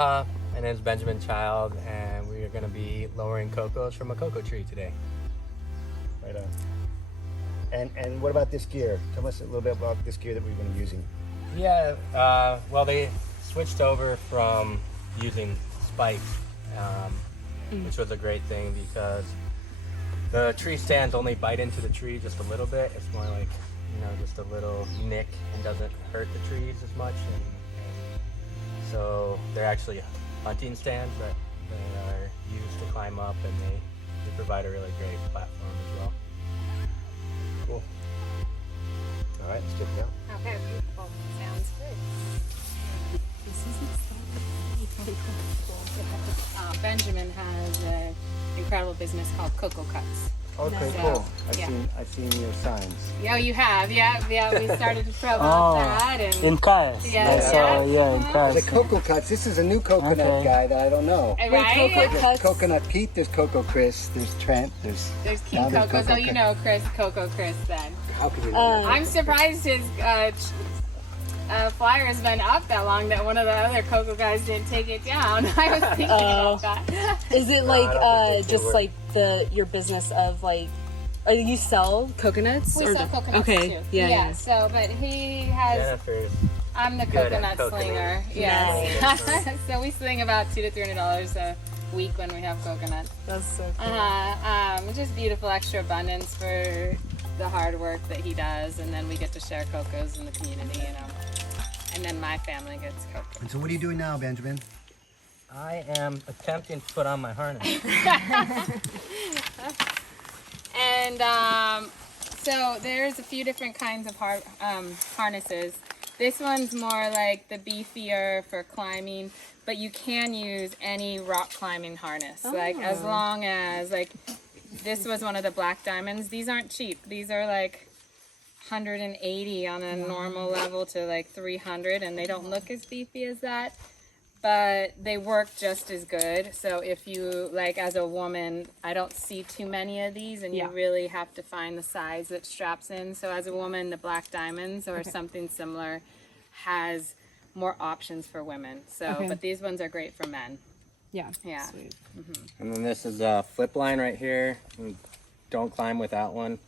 Aloha, my name is Benjamin Child, and we are going to be lowering cocos from a cocoa tree today. Right on. And what about this gear? Tell us a little bit about this gear that we're going to be using. Yeah, well, they switched over from using spikes, which was a great thing because the tree stands only bite into the tree just a little bit. It's more like, just a little nick and doesn't hurt the trees as much. And so they're actually hunting stands that are used to climb up, and they provide a really great platform as well. Cool. All right, let's check it out. Okay, beautiful. Sounds good. This is exciting. Benjamin has an incredible business called Coco Cuts. Okay, So, cool. yeah. I've seen your signs. Yeah, you have. Yeah. We started to promote that. And In Cars. Yeah, I saw, yeah. in Cars. The Coco Cuts. This is a new coconut Okay. guy that I don't know. Right? There's Coconut Pete, there's Coco Chris, there's Trent, there's King now Coco. So you Cut. know Coco Chris then. How could you know? I'm surprised his flyer has been up that long that one of the other Coco guys didn't take it down. I was thinking about that. Is it I don't think they just were. like your business of you sell coconuts? We or sell coconuts okay. too. Yeah. So, but he has. Jennifer's I'm the good at coconut slinger. Yes. Nice. So we sling about $200 to $300 a week when we have coconuts. That's so cool. Just beautiful extra abundance for the hard work that he does, and then we get to share cocos in the community, and then my family gets cocos. And so what are you doing now, Benjamin? I am attempting to put on my harness. And so there's a few different kinds of harnesses. This one's more like the beefier for climbing, but you can use any rock climbing harness. Like as long as this was one of the black diamonds. These aren't cheap. These are like 180 on a normal level to 300, and they don't look as beefy as that, but they work just as good. So if you as a woman, I don't see too many of these, and you really have to find the size that straps in. So as a woman, the black diamonds or something similar has more options for women. So but these ones are great for men. Yeah. Sweet. And then this is a flip line right here. Don't climb without one.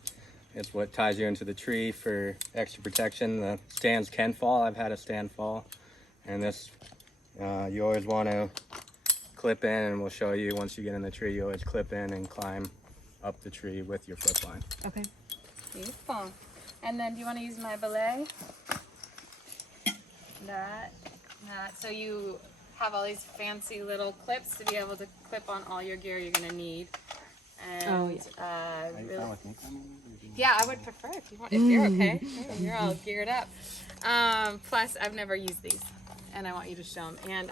It's what ties you into the tree for extra protection. The stands can fall. I've had a stand fall. And this, you always want to clip in, and we'll show you once you get in the tree, you always clip in and climb up the tree with your flip line. Okay. Beautiful. And then do you want to use my belay? That. So you have all these fancy little clips to be able to clip on all your gear you're going to need. And, yeah, I would prefer if you want, if you're okay. You're all geared up. Plus, I've never used these, and I want you to show them. And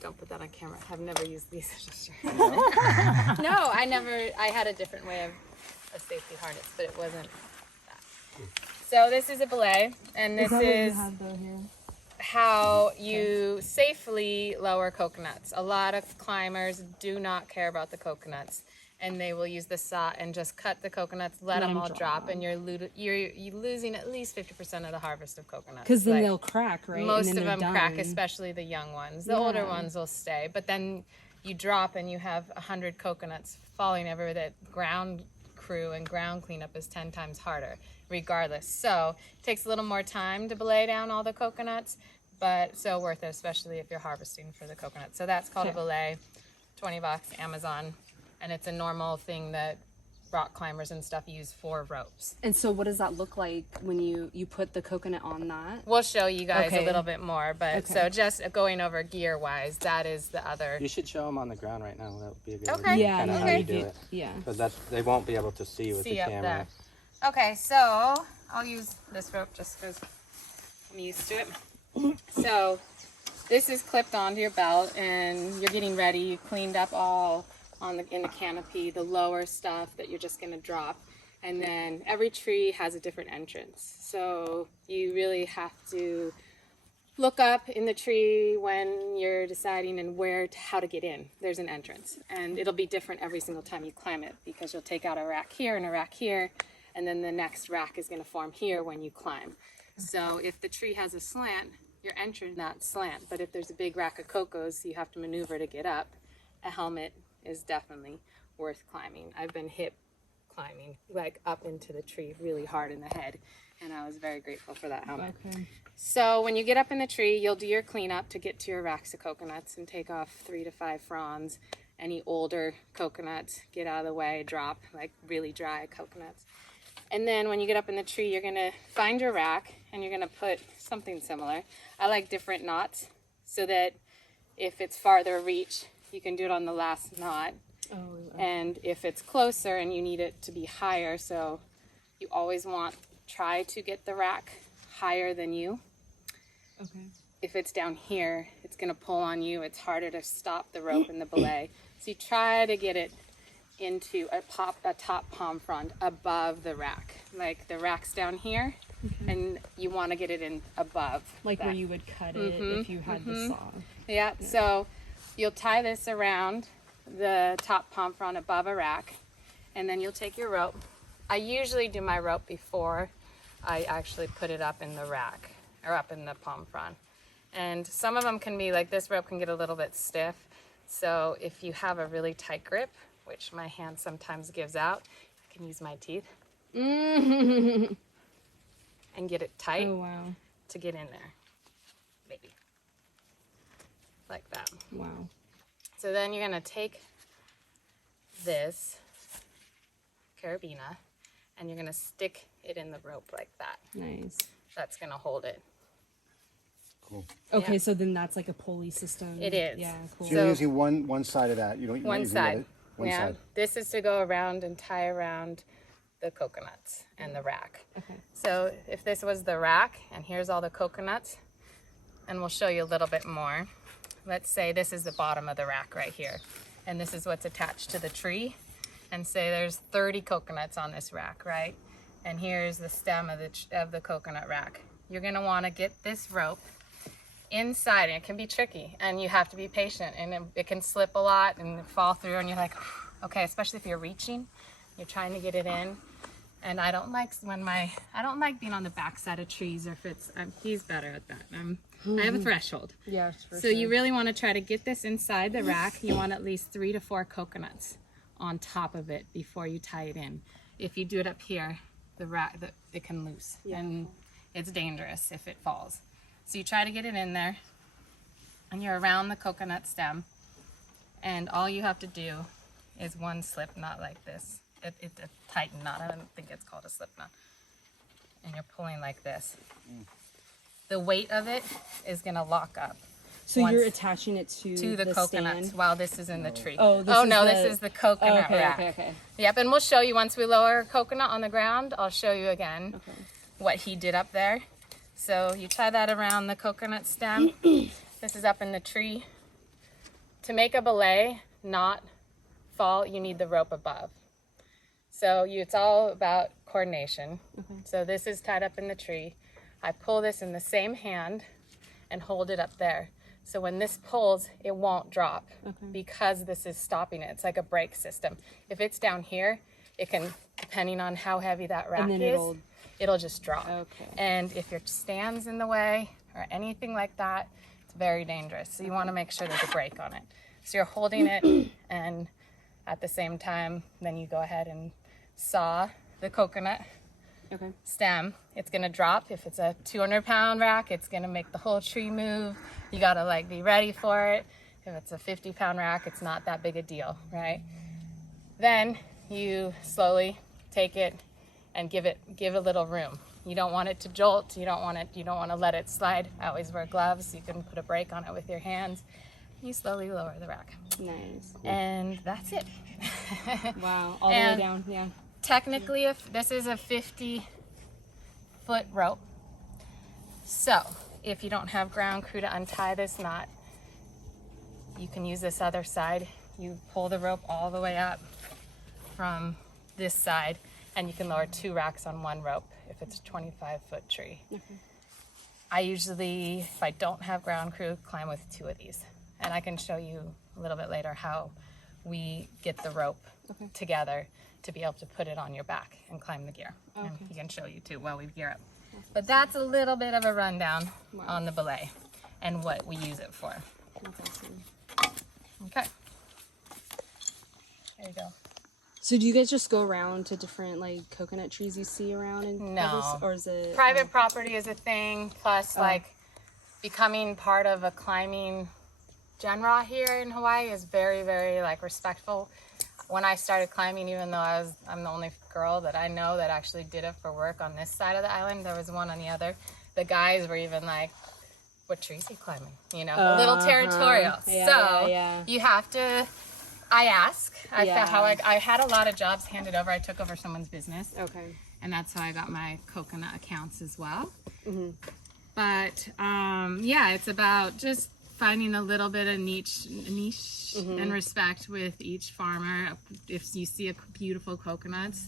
don't put that on camera. I've never used these. No, I never. I had a different way of a safety harness, but it wasn't that. So this is a belay, and this is how you safely lower coconuts. A lot of climbers do not care about the coconuts, and they will use the saw and just cut the coconuts, let them all drop, and you're losing at least 50% of the harvest of coconuts. Because then they'll crack, right? Most and of then them they're crack, done. especially the young ones. The older ones will stay, but then you drop and you have 100 coconuts falling everywhere. That ground crew and ground cleanup is 10 times harder, regardless. So it takes a little more time to belay down all the coconuts, but so worth it, especially if you're harvesting for the coconut. So that's called a belay, $20, Amazon, and it's a normal thing that rock climbers and stuff use for ropes. And so what does that look like when you put the coconut on that? We'll show you guys Okay. a little bit more, but so just going over gear wise, that is the other. You should show them on the ground right now. That would be a good Okay. Yeah, kind of how okay. you do it. Yeah. Because they won't be able to see with See the up camera. there. Okay, so I'll use this rope just because I'm used to it. So this is clipped onto your belt, and you're getting ready. You cleaned up all in the canopy, the lower stuff that you're just going to drop. And then every tree has a different entrance. So you really have to look up in the tree when you're deciding and how to get in. There's an entrance, and it'll be different every single time you climb it, because you'll take out a rack here and a rack here, and then the next rack is going to form here when you climb. So if the tree has a slant, your entrance not slant. But if there's a big rack of cocos you have to maneuver to get up, a helmet is definitely worth climbing. I've been hip climbing, like up into the tree really hard in the head, and I was very grateful for that helmet. Okay. So when you get up in the tree, you'll do your cleanup to get to your racks of coconuts and take off 3 to 5 fronds. Any older coconuts, get out of the way, drop like really dry coconuts. And then when you get up in the tree, you're gonna find your rack and you're gonna put something similar. I like different knots so that if it's farther reach, you can do it on the last knot. Oh, And if it's closer and you need it to be higher, so you always try to get the rack higher than you. okay. If it's down here, it's gonna pull on you. It's harder to stop the rope in the belay. So you try to get it into a top palm frond above the rack. Like the rack's down here, and you wanna get it in above. Like that. where you would cut it if you had the saw. Yeah, so you'll tie this around the top palm frond above a rack, and then you'll take your rope. I usually do my rope before I actually put it up in the rack or up in the palm frond. And some of them can be like this rope can get a little bit stiff. So if you have a really tight grip, which my hand sometimes gives out, I can use my teeth and get it tight Oh, wow. to get in there. Maybe. Like that. Wow. So then you're gonna take this carabiner and you're gonna stick it in the rope like that. Nice. That's gonna hold it. Cool. Okay, Yeah. so then that's like a pulley system. It is. Yeah, cool. So you're So- using one side of that. You don't. You're not One using the side. other- One yeah. side. This is to go around and tie around the coconuts and the rack. Okay. So if this was the rack and here's all the coconuts, and we'll show you a little bit more. Let's say this is the bottom of the rack right here, and this is what's attached to the tree, and say there's 30 coconuts on this rack, right? And here's the stem of the coconut rack. You're gonna wanna get this rope inside, and it can be tricky, and you have to be patient, and it can slip a lot and fall through, and you're like, okay, especially if you're reaching, you're trying to get it in. And I don't like being on the backside of trees, or if it's, he's better at that. I have a threshold. Yeah, for So you really want to try to get this inside the rack. You want at least 3 to 4 coconuts on top of it before you tie it in. If you do it up here, it can loose, and it's dangerous if it falls. So you try to get it in there, and you're around the coconut stem, and all you have to do is one slip knot like this. It's a tighten knot. I don't think it's called a slip knot. And you're pulling like this. The weight of it is gonna lock up. So once- you're attaching it to the coconuts stand? while this is in the tree. Oh, this is the coconut okay, rack. okay. Yep, and we'll show you once we lower a coconut on the ground. I'll show you again Okay. what he did up there. So you tie that around the coconut stem. This is up in the tree. To make a belay not fall, you need the rope above. So it's all about coordination. So this is tied up in the tree. I pull this in the same hand and hold it up there. So when this pulls, it won't drop because this is stopping it. It's like a brake system. If it's down here, it can, depending on how heavy that rack then is, it'll just drop. Okay. And if your stand's in the way or anything like that, it's very dangerous. So you want to make sure there's a brake on it. So you're holding it, and at the same time, then you go ahead and saw the coconut Okay. stem. It's gonna drop. If it's a 200-pound rack, it's gonna make the whole tree move. You gotta like be ready for it. If it's a 50-pound rack, it's not that big a deal, right? Then you slowly take it and give a little room. You don't want it to jolt. You don't want to let it slide. I always wear gloves. You can put a brake on it with your hands. You slowly lower the rack. Nice. And that's it. Wow. All the way And- down. Yeah. Technically, if this is a 50-foot rope, so if you don't have ground crew to untie this knot, you can use this other side. You pull the rope all the way up from this side, and you can lower 2 racks on one rope if it's a 25-foot tree. I usually, if I don't have ground crew, climb with 2 of these. And I can show you a little bit later how we get the rope together to be able to put it on your back and climb the gear. And he can show you too while we gear up. But that's a little bit of a rundown on the belay and what we use it for. That's awesome. Okay. There you go. So do you guys just go around to different like coconut trees you see around and No. or is it Private property is a thing, plus like becoming part of a climbing genre here in Hawaii is very, very like respectful. When I started climbing, even though I'm the only girl that I know that actually did it for work on this side of the island, there was one on the other. The guys were even like, what trees are you climbing? You know, a little territorial. Yeah, you have to, I ask. I Yeah. felt how I had a lot of jobs handed over. I took over someone's business. Okay. And that's how I got my coconut accounts as well. But yeah, it's about just finding a little bit of niche and respect with each farmer. If you see a beautiful coconuts,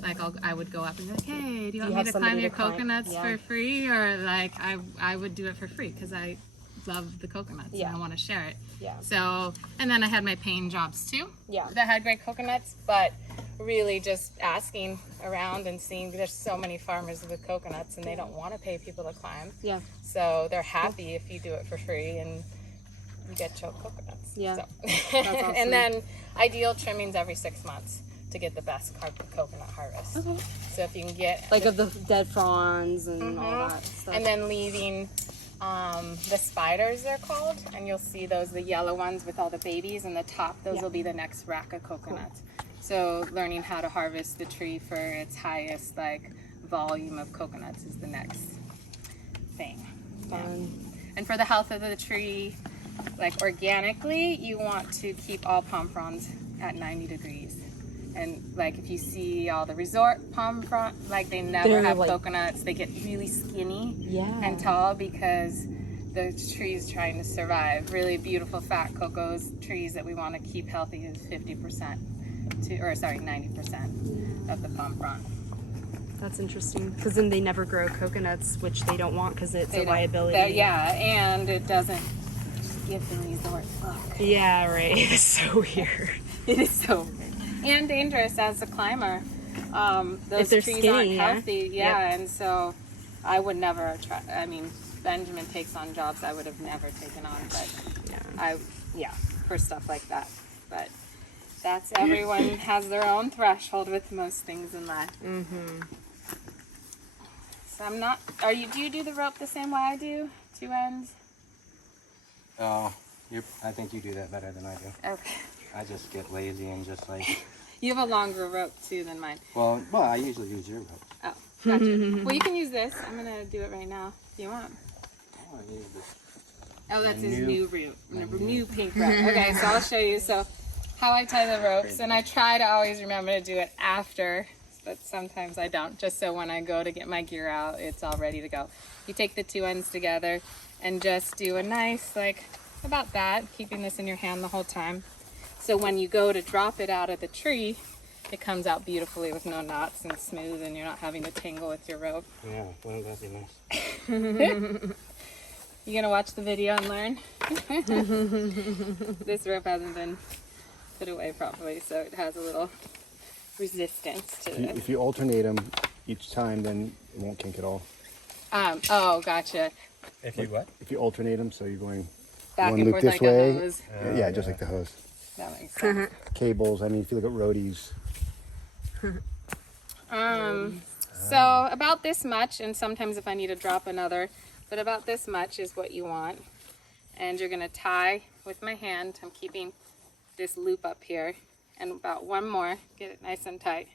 like I would go up and be like, hey, do you want me to climb your coconuts for free? Or like I would do it for free because I love the coconuts and I want to share it. Yeah. So, and then I had my paying jobs too. Yeah. That had great coconuts, but really just asking around and seeing there's so many farmers with coconuts and they don't want to pay people to climb. Yeah. So they're happy if you do it for free and you get choke coconuts. Yeah. So. That's awesome. And then ideal trimmings every 6 months to get the best coconut harvest. Okay. So if you can get Like of the dead fronds and all that stuff. and then leaving the spiders, they're called, and you'll see those, the yellow ones with all the babies, and the top, those will be the next rack of coconuts. So learning how to harvest the tree for its highest like volume of coconuts is the next thing. Fun. And for the health of the tree, like organically, you want to keep all palm fronds at 90 degrees. And like if you see all the resort palm frond, like they never They're have like- coconuts. They get really skinny Yeah. and tall because the tree's trying to survive. Really beautiful fat cocos trees that we want to keep healthy is 50% to, or sorry, 90% of the palm frond. That's interesting because then they never grow coconuts, which they don't want because it's They a don't- liability. yeah, and it doesn't give the resort look. Yeah, right. It's so weird. It is so weird. And dangerous as a climber. Those they're trees skinny, aren't yeah. healthy. Yeah, and so I would never try. I mean, Benjamin takes on jobs I would have never taken on, but for stuff like that. But that's everyone has their own threshold with most things in life. So I'm not. Do you do the rope the same way I do? 2 ends. Oh, I think you do that better than I do. Okay. I just get lazy and just like, You have a longer rope too than mine. well, I usually use your rope. Oh, gotcha. Well, you can use this. I'm gonna do it right now if you want. Oh, I use this. Oh, that's his new- new route, new pink rope. Okay, so I'll show you. So, how I tie the ropes, and I try to always remember to do it after, but sometimes I don't. Just so when I go to get my gear out, it's all ready to go. You take the 2 ends together and just do a nice, like about that, keeping this in your hand the whole time. So when you go to drop it out of the tree, it comes out beautifully with no knots and smooth, and you're not having to tangle with your rope. Yeah, wouldn't that be nice? You gonna watch the video and learn? This rope hasn't been put away properly, so it has a little resistance to it. If you alternate them each time, then it won't kink at all. Oh, gotcha. If you what? If you alternate them, so you're going Back one and loop forth this like way. a hose. Yeah, just like the hose. That makes sense. Cables, I mean, if you look at roadies. So about this much, and sometimes if I need to drop another, but about this much is what you want. And you're gonna tie with my hand. I'm keeping this loop up here, and about one more, get it nice and tight,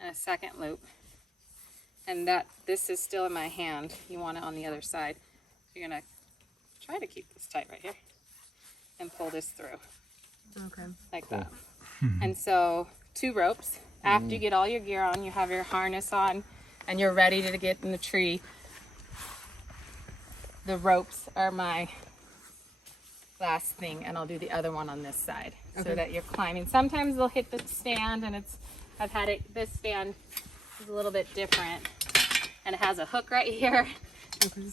and a second loop. And this is still in my hand. You want it on the other side. You're gonna try to keep this tight right here, and pull this through. Okay. Like that. And so 2 ropes. After you get all your gear on, you have your harness on, and you're ready to get in the tree. The ropes are my last thing, and I'll do the other one on this side so that you're climbing. Sometimes they'll hit the stand, and I've had it, this stand is a little bit different, and it has a hook right here.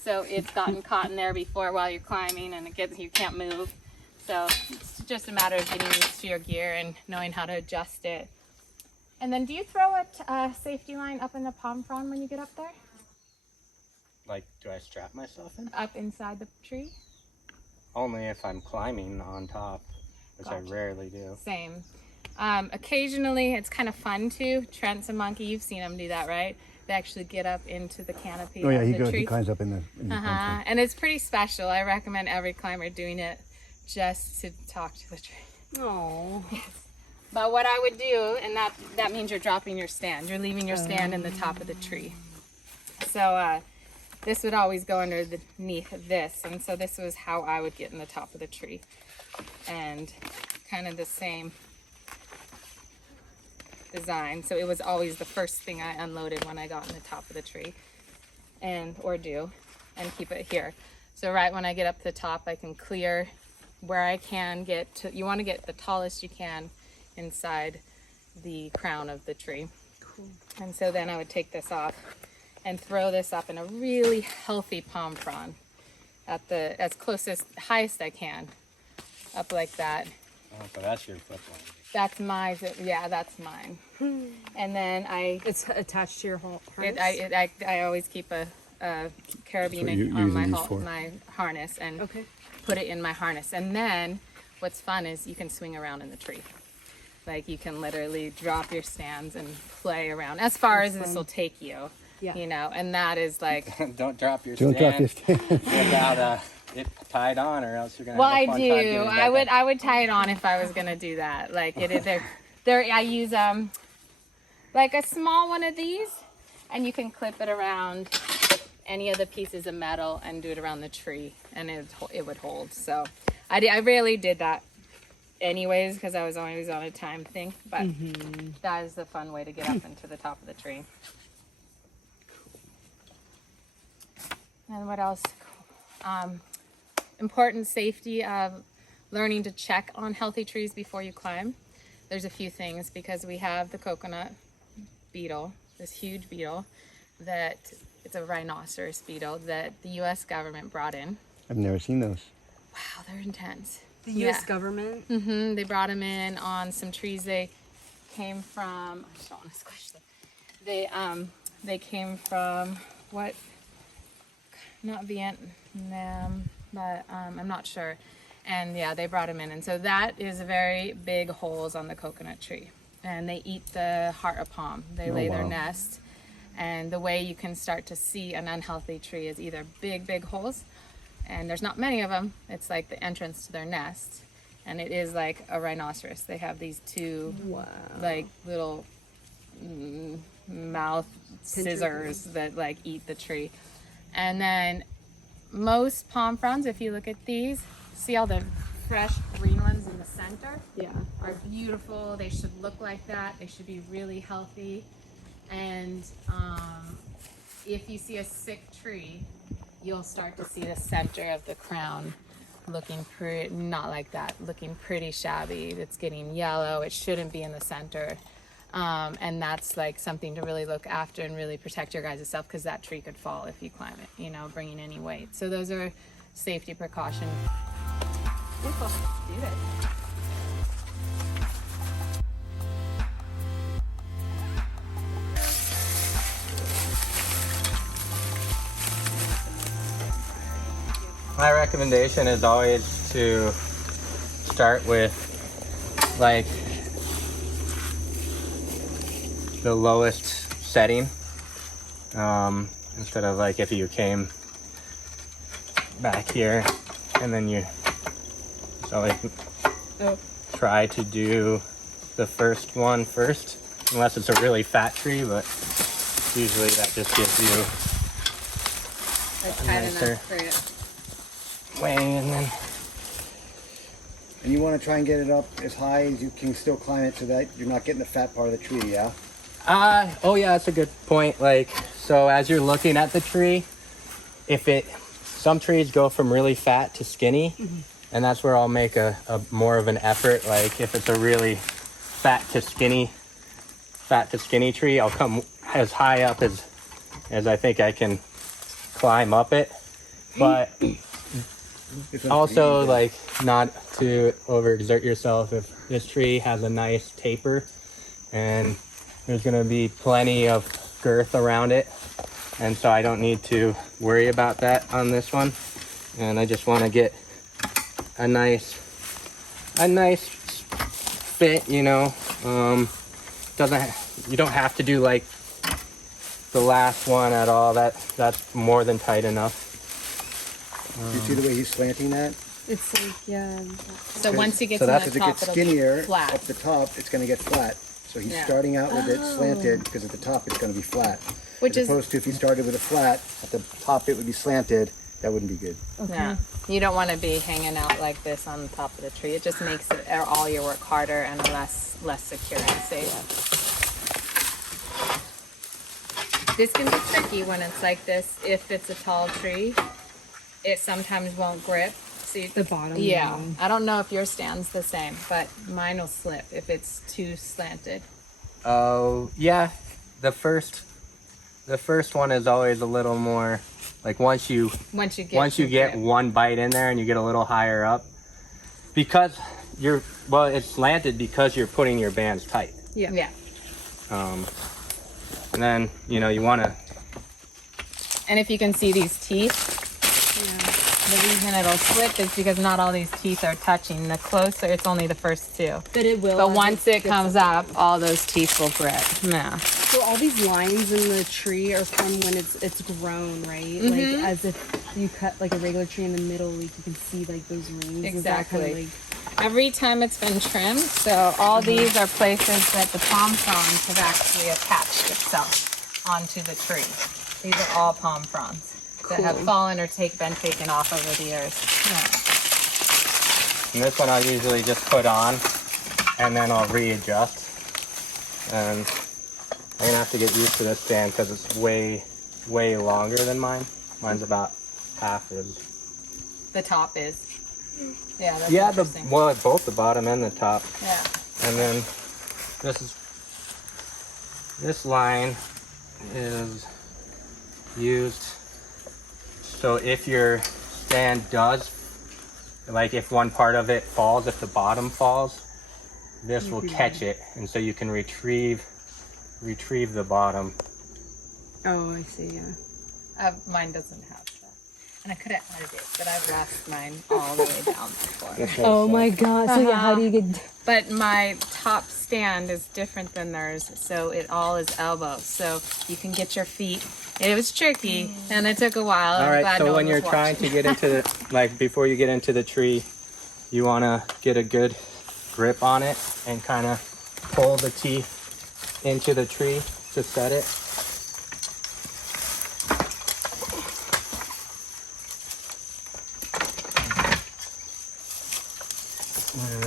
So it's gotten caught in there before while you're climbing, and you can't move. So it's just a matter of getting used to your gear and knowing how to adjust it. And then do you throw a safety line up in the palm frond when you get up there? Like, do I strap myself in? Up inside the tree? Only if I'm climbing on top, which I Gotcha. rarely do. Same. Occasionally, it's kind of fun too. Trent's a monkey. You've seen him do that, right? They actually get up into the canopy Oh yeah, of he the goes. tree. He climbs up in the. And it's pretty special. I recommend every climber doing it just to talk to the tree. Oh. But what I would do, and that means you're dropping your stand. You're leaving your stand in the top of the tree. So this would always go underneath this. And so this was how I would get in the top of the tree. And kind of the same design. So it was always the first thing I unloaded when I got in the top of the tree. And keep it here. So right when I get up to the top, I can clear where I can get to. You want to get the tallest you can inside the crown of the tree. Cool. And so then I would take this off and throw this up in a really healthy palm frond at the highest I can, up like that. Oh, so that's your flip line. That's mine. Yeah, that's mine. And then It's attached to your harness? I always keep a carabiner That's what you're on using these for. my harness and Okay. put it in my harness. And then what's fun is you can swing around in the tree. Like you can literally drop your stands and play around as far as this will take you. Yeah. You know, and that is like. Don't drop your Don't drop your stand. without it tied on, or else you're gonna Well, have a I fun time getting do. back up. I would tie it on if I was gonna do that. Like I use like a small one of these, and you can clip it around any of the pieces of metal and do it around the tree, and it would hold. So I rarely did that anyways because I was always on a time thing, but that is the fun way to get up into the top of the tree. And what else? Important safety of learning to check on healthy trees before you climb. There's a few things because we have the coconut beetle, this huge beetle that it's a rhinoceros beetle that the U.S. government brought in. I've never seen those. Wow, they're intense. The U.S. government? They brought them in on some trees. They came from. I just don't want to squish them. They came from what? Not Vietnam, but I'm not sure. And yeah, they brought them in. And so that is very big holes on the coconut tree. And they eat the heart of palm. They lay their wow. nest. And the way you can start to see an unhealthy tree is either big holes, and there's not many of them. It's like the entrance to their nest. And it is like a rhinoceros. They have these two like little mouth scissors that like eat the tree. And then most palm fronds, if you look at these, see all the fresh green ones in the center? Yeah. Are beautiful. They should look like that. They should be really healthy. And if you see a sick tree, you'll start to see the center of the crown looking not like that, looking pretty shabby. It's getting yellow. It shouldn't be in the center. And that's like something to really look after and really protect your guys' self because that tree could fall if you climb it, you know, bringing any weight. So those are safety precautions. Beautiful. Do it. My recommendation is always to start with like the lowest setting, instead of like if you came back here and then you try to do the first one first, unless it's a really fat tree, but usually that just gives you That's a tight nicer enough for it. way. And then And you want to try and get it up as high as you can still climb it so that you're not getting the fat part of the tree, yeah? oh yeah, that's a good point. Like, so as you're looking at the tree, some trees go from really fat to skinny, and that's where I'll make a more of an effort. Like if it's a really fat to skinny tree, I'll come as high up as I think I can climb up it. But also, like, not to overexert yourself. If this tree has a nice taper and there's gonna be plenty of girth around it, and so I don't need to worry about that on this one. And I just want to get a nice fit, you know. You don't have to do like the last one at all. That's more than tight enough. You see the way he's slanting that? It's like, yeah. So once you get So to that's the as it top, gets it'll be skinnier flat. up the top, it's going to get flat. So he's Yeah. starting out with it slanted because at the top it's going to be flat. Which As is opposed to if he started with a flat, at the top it would be slanted. That wouldn't be good. yeah. You don't want to be hanging out like this on the top of the tree. It just makes it all your work harder and less secure and safe. This can be tricky when it's like this. If it's a tall tree, it sometimes won't grip. See The bottom. Yeah, one. I don't know if your stand's the same, but mine will slip if it's too slanted. Oh yeah, the first one is always a little more like once you Once you get grip. one bite in there and you get a little higher up, because it's slanted because you're putting your bands tight. Yeah. And then you want to. And if you can see these teeth, the reason it'll slip is because not all these teeth are touching. The closer, it's only the first two. But it will. But as once it gets comes up, all those teeth will grip. Yeah. So all these lines in the tree are from when it's grown, right? Like as if you cut like a regular tree in the middle, like you can see like those rings. Is that kind of Exactly. like, Every time it's been trimmed, so all these are places that the palm fronds have actually attached itself onto the tree. These are all palm fronds that have fallen or been taken off over the years. Yeah. And this one I'll usually just put on, and then I'll readjust. And I'm gonna have to get used to this stand because it's way longer than mine. Mine's about half as. The top is. Yeah, that's Yeah, interesting. both the bottom and the top. Yeah. And then this line is used so if your stand does, like if one part of it falls, if the bottom falls, this will catch it, and so you can retrieve the bottom. oh, I see. Yeah. Mine doesn't have that. And I could have added it, but I've lost mine all the way down before. Oh my god. So yeah, how do you get? But my top stand is different than theirs, so it all is elbow. So you can get your feet. It was tricky, and it took a while. All I'm right, glad so no when one was you're trying to watching. get into the, like before you get into the tree, you want to get a good grip on it and kind of pull the teeth into the tree to set it.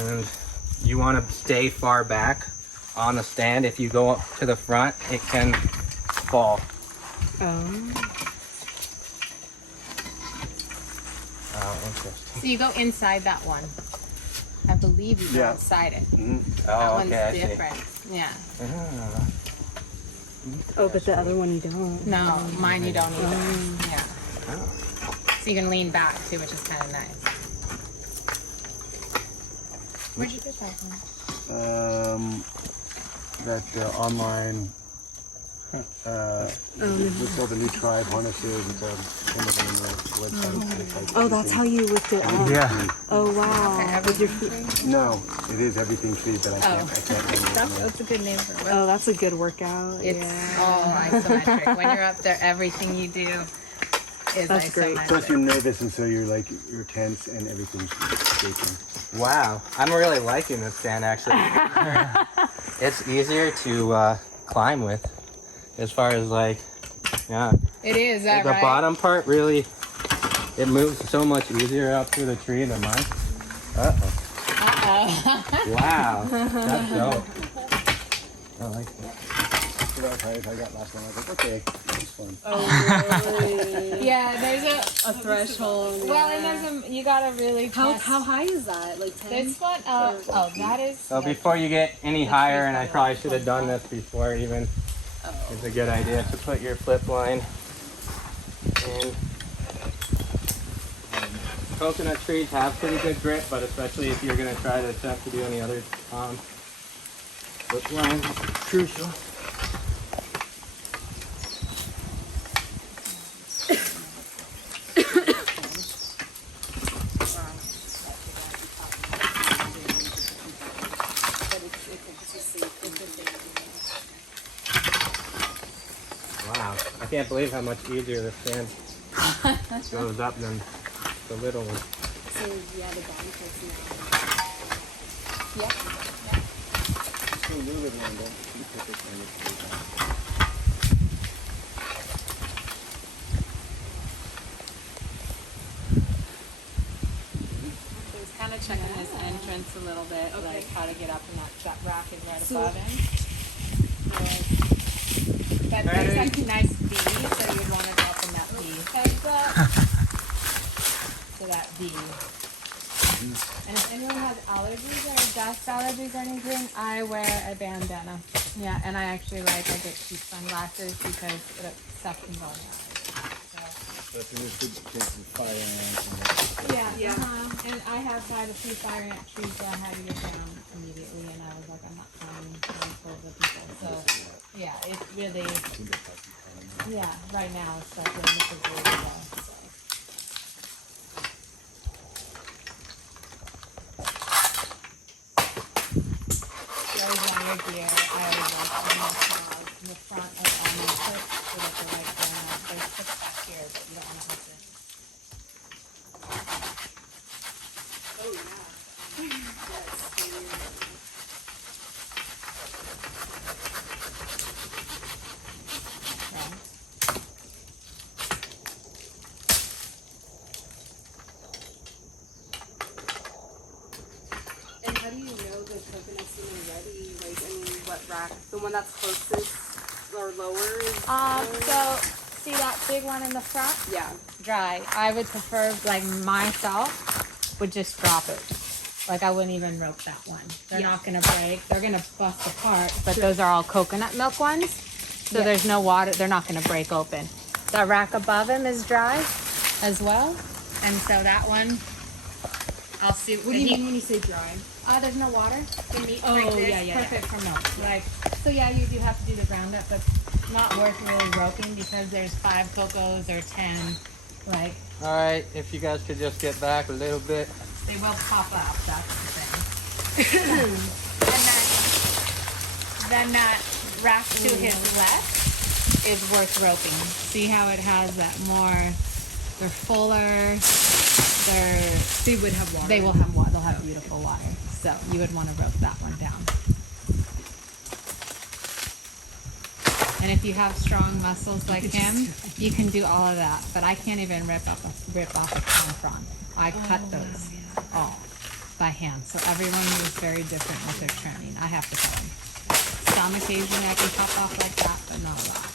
And you want to stay far back on the stand. If you go up to the front, it can fall. Oh. Oh, interesting. So you go inside that one. I believe you go Yeah. inside it. Oh, That okay, one's I see. different. Yeah. Ah. Oh, but the other one you don't. No, mine you don't either. Yeah. Oh. So you can lean back too, which is kind of nice. Where'd you get that one? That online. What's all the new tribe harnesses and some of them on the website. Oh, that's how you lift it up. Yeah. Oh wow. With your feet. No, it is everything tree, but I can't remember. That's a good name for it. Oh, that's a good workout. It's yeah. all isometric. When you're up there, everything you do is That's great. isometric. Plus you're nervous and so you're tense and everything's shaking. Wow, I'm really liking this stand actually. It's easier to climb with, as far as like, yeah. It is, The right? bottom part really, it moves so much easier up through the tree than mine. Uh-oh. Wow, that's dope. I like that. I got last one. I was like, okay, this one. Oh, really? Yeah, there's A threshold. well, and there's you gotta really How test. high is that? Like 10? This one, that is. So before you get any higher, and I probably should have done this before even, it's a good idea to put your flip line in. Coconut trees have pretty good grip, but especially if you're going to try to attempt to do any other flip line, crucial. can't believe how much easier the stand goes up than the little one. So yeah, the benefits now. Yeah. Just go a little bit around, don't put this on this. So he's kind of checking this entrance a little bit, like how to get up in that rack is right So- above him. But there's like a nice V, so you would want to go up in that V. Heads up. So that V. And if anyone has allergies or dust allergies or anything, I wear a bandana. Yeah, and I actually I get cheap sunglasses because stuff can go in your eyes. So if there's good chance of fire ants and Yeah. And I have tried a few fire ant trees that I had to get down immediately, and I was like, I'm not climbing full of people. So, yeah, it's really, yeah, right now it's like when this is really low. So. You always want your gear. I always like almost in the front of all my clips so that they're like going up. There's clips back here, but you don't want to have to. And how do you know the coconut slinger ready? Like, I mean, what rack? The one that's closest or lower is So see that big one in the front? yeah. Dry. I would prefer, like myself, would just drop it. Like I wouldn't even rope that one. They're Yeah. not gonna break. They're gonna bust apart. But those are all coconut milk ones, so Yeah. there's no water. They're not gonna break open. That rack above him is dry, as well, and so that one, I'll see. What do you mean when you say dry? There's no water. The meat Oh, like this, yeah, yeah, perfect for milk. Like, so yeah, you do have to do the ground up, but not worth really roping because there's 5 cocos or 10. Like, All right, if you guys could just get back a little bit. they will pop up. That's the thing. and then that rack to his left is worth roping. See how it has that more? They're fuller. They would have water. They will have water. They'll have beautiful water. So you would want to rope that one down. And if you have strong muscles like him, you can do all of that. But I can't even rip off a palm frond. I cut those all by hand. So everyone is very different with their trimming. I have to cut them. Some occasionally I can chop off like that, but not a lot.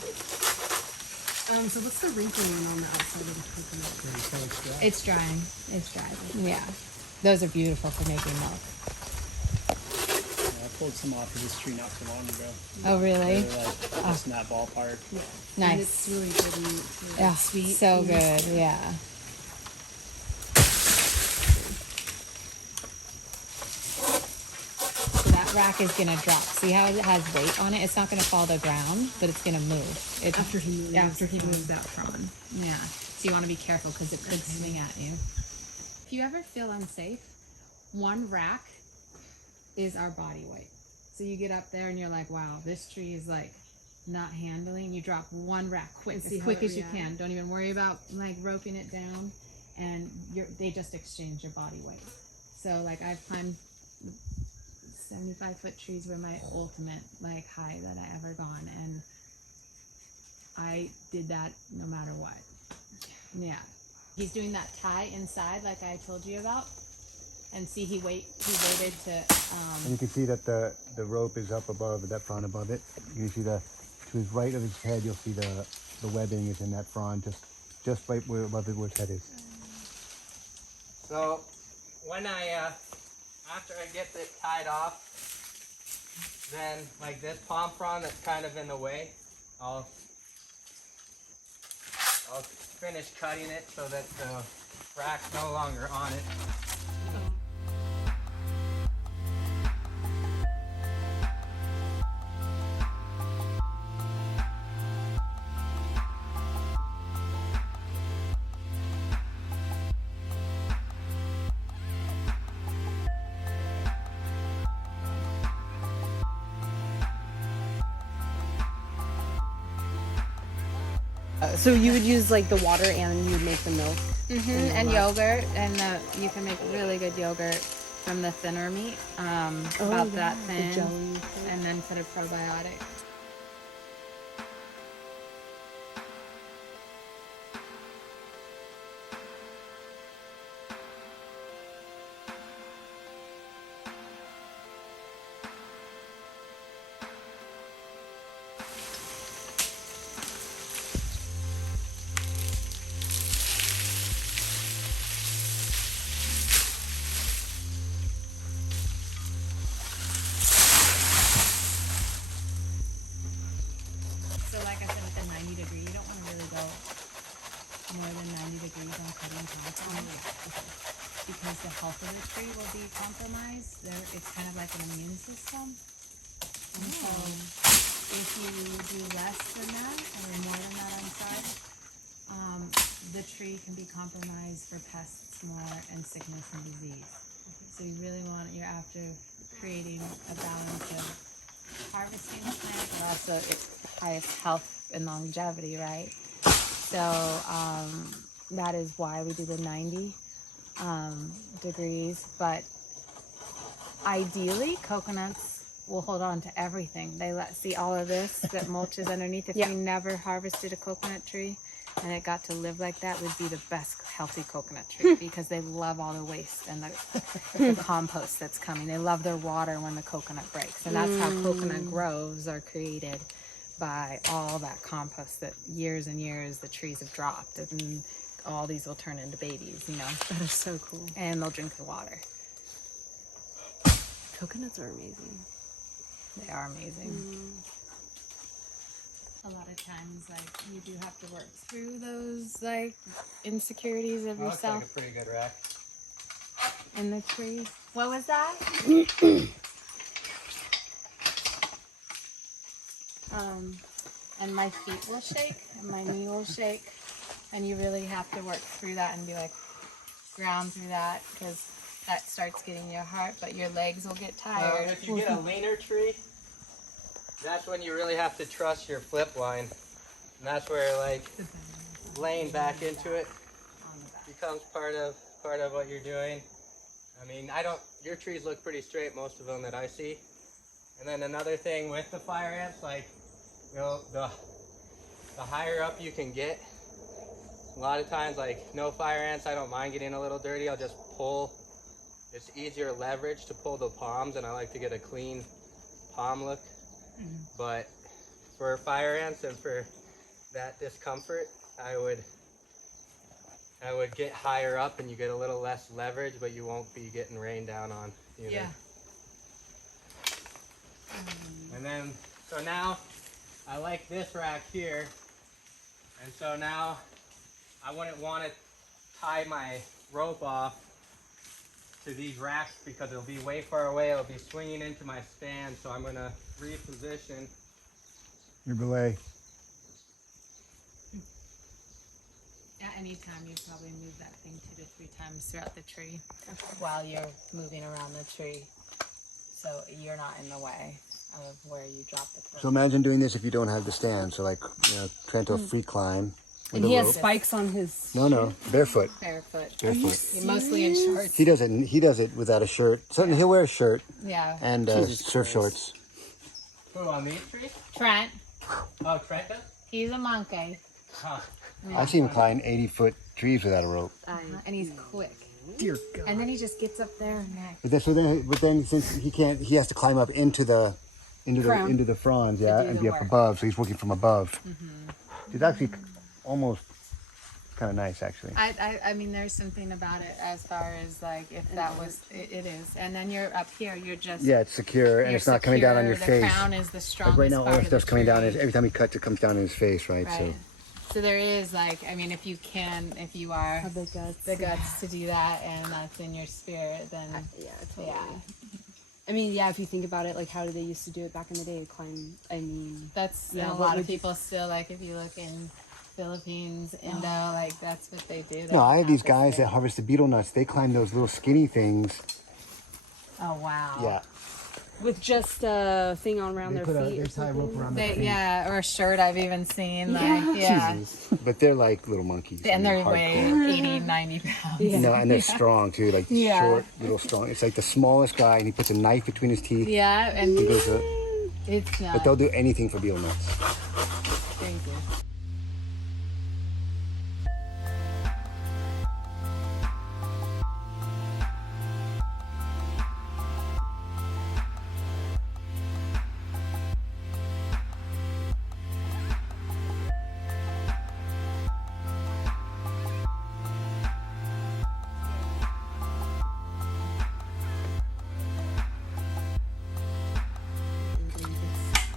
So what's the wrinkling on the outside of the coconut? It's drying. It's dry. Yeah. Those are beautiful for making milk. I pulled some off of this tree not too long ago. Oh, really? They're like just in that ballpark. And Nice. it's really good and it's really Yeah, sweet. so good. Yeah. So that rack is gonna drop. See how it has weight on it? It's not gonna fall to the ground, but it's gonna move. It's, After he moves. after he moves that prawn. Yeah. So you want to be careful because it could swing at you. If you ever feel unsafe, one rack is our body weight. So you get up there and you're like, wow, this tree is like not handling. You drop one rack quick, And see as how quick it as you can. reacts. Don't even worry about like roping it down, and they just exchange your body weight. So like I've climbed 75-foot trees were my ultimate like high that I ever gone, and I did that no matter what. Yeah, he's doing that tie inside like I told you about, and see he waited to. And you can see that the rope is up above, that frond above it. You can see to his right of his head, you'll see the webbing is in that frond, just right where above it where his head is. So when after I get it tied off, then like this palm frond that's kind of in the way, I'll finish cutting it so that the rack's no longer on it. So you would use like the water and you would make the milk. And yogurt, and you can make really good yogurt from the thinner meat, about that the thin, jelly. and then put a probiotic. So like I said, with the 90 degree, you don't want to really go more than 90 degrees on cutting compound because the health of the tree will be compromised. It's kind of like an immune system. And so if you do less than that, or more than that, I'm sorry, the tree can be compromised for pests more and sickness and disease. So you really want, you're after creating a balance of harvesting the plant, but also its highest health and longevity, right? So that is why we do the 90 degrees. But ideally, coconuts will hold on to everything. See all of this that mulches underneath. If you never harvested a coconut tree and it got to live like that, would be the best healthy coconut tree because they love all the waste and the compost that's coming. They love their water when the coconut breaks, and that's how coconut groves are created, by all that compost that years and years the trees have dropped, and all these will turn into babies, you know. That is so cool. And they'll drink the water. Coconuts are amazing. They are amazing. A lot of times, like, you do have to work through those, like, insecurities of That looks like yourself a pretty good rack. in the trees. What was that? And my feet will shake, and my knee will shake, and you really have to work through that and be like, ground through that, because that starts getting your heart, but your legs will get tired. If you get a leaner tree, that's when you really have to trust your flip line. And that's where, like, laying back into it becomes part of what you're doing. I mean, your trees look pretty straight, most of them that I see. And then another thing with the fire ants, like, you know, the higher up you can get, a lot of times, like, no fire ants, I don't mind getting a little dirty. I'll just pull. It's easier leverage to pull the palms, and I like to get a clean palm look. But for fire ants and for that discomfort, I would get higher up, and you get a little less leverage, but you won't be getting rained down on either. Yeah. And then, so now I like this rack here, and so now I wouldn't want to tie my rope off to these racks because it'll be way far away. It'll be swinging into my stand, so I'm going to reposition. Your belay. At any time, you probably move that thing 2 to 3 times throughout the tree while you're moving around the tree, so you're not in the way of where you drop the curve. So imagine doing this if you don't have the stand. So like, you know, trying to free climb. With And he a has rope. spikes on his. No, barefoot. Barefoot. Barefoot. You're mostly in shorts. He does it without a shirt. Certainly he'll wear a shirt Yeah. and surf shorts. Who, on these trees? Trent, Oh, Trent does? he's a monkey. Huh. I've seen him climb 80-foot trees without a rope. And he's quick. Dear God. And then he just gets up there and But then since he can't, he has to climb up into the Crown. into the fronds, yeah, do and the be up work. above. So he's working from above. It's actually almost kind of nice, actually. I mean, there's something about it as far as like if that was, it is. And then you're up here, you're just. Yeah, it's secure and you're it's not coming down on your secure. face. The crown is the strongest Like right now, all part the of stuff's the coming down. tree. Every time he cuts, it comes down in his face, right? Right. So there is like, I mean, if you are Have the guts. the guts to do that and that's in your spirit, then Yeah, totally. yeah. I mean, yeah, if you think about it, like how they used to do it back in the day, climb. I mean, That's Yeah, and a what lot of would you- people still like if you look in Philippines, Indo, like that's what they do. No, I have these That's guys their- that harvest the beetle nuts. They climb those little skinny things. Oh wow. Yeah. with just a thing on around They their put a, feet. they Or tie rope something. around their feet. Yeah, or a shirt I've even seen. Like, yeah. But they're like little monkeys. And they're hardcore. weigh 80, 90 pounds. No, and they're strong too, like Yeah. short, little strong. It's like the smallest guy, and he puts a knife between his teeth. Yeah, and He goes, it's but not they'll do anything for beetle nuts. crazy.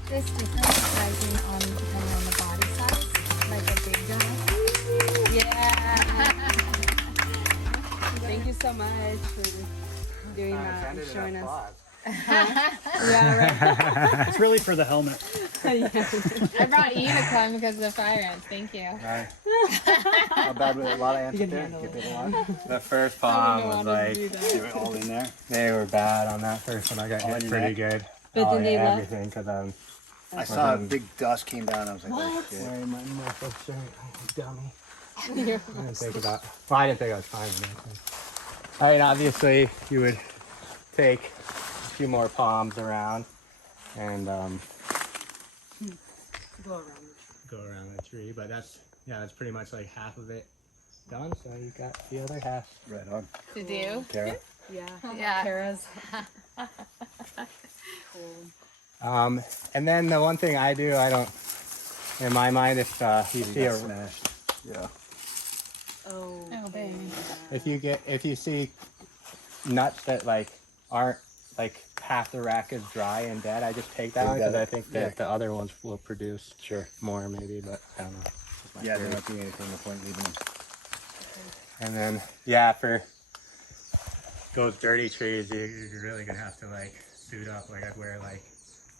This different sizing on depending on the body size, like a big guy. Yeah. Thank you so much for doing that and showing us. It's really for the helmet. I brought you to come because of the fire ants. Thank you. Right. How bad with a lot of ants up there? Get bit a lot? The first palm was like, They were all in there. they were bad on that first one. I got All hit in pretty your good. But then they left. everything, because I saw a big dust came down. I was like, oh, shit. wearing my muscle shirt. Dummy. I didn't think about. Well, I didn't think I was fine with that. I mean, obviously, you would take a few more palms around and Go around. go around the tree. But that's pretty much like half of it done. So you got the other half. Right on. To do? Kara? Yeah. Yeah. Kara's. And then the one thing I do, I don't, in my mind, if you see a, Smashed. Yeah. Oh. Oh, baby. if you see nuts that like aren't like half the rack is dry and dead, I just take that Take one that because I up. think Yeah. that the other ones will produce Sure. more maybe, but I don't know. Just my Yeah, theory. they're not doing anything. No point leaving them. And then yeah, for those dirty trees, you're really gonna have to like suit up. Like I'd wear like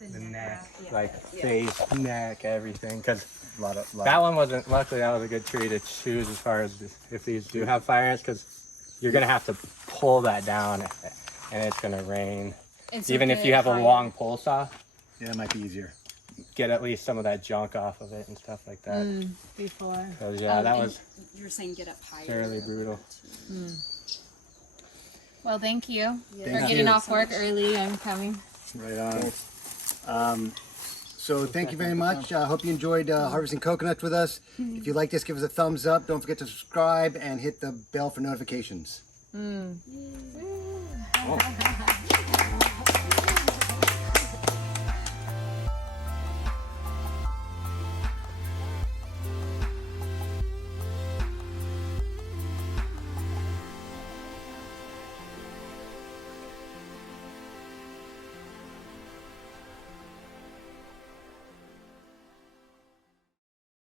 the neck, like face, neck, everything, because that one wasn't. Luckily, that was a good tree to choose as far as if these do have fire ants, because you're gonna have to pull that down, and it's gonna rain. Even if you have a long pole saw, Yeah, it might be easier. get at least some of that junk off of it and stuff like that. Before. So yeah, that was You were saying get up higher. fairly brutal. Well, thank you for Thank getting you. off work early and coming. Right on. So thank you very much. I hope you enjoyed harvesting coconuts with us. If you like this, give us a thumbs up. Don't forget to subscribe and hit the bell for notifications. Oh.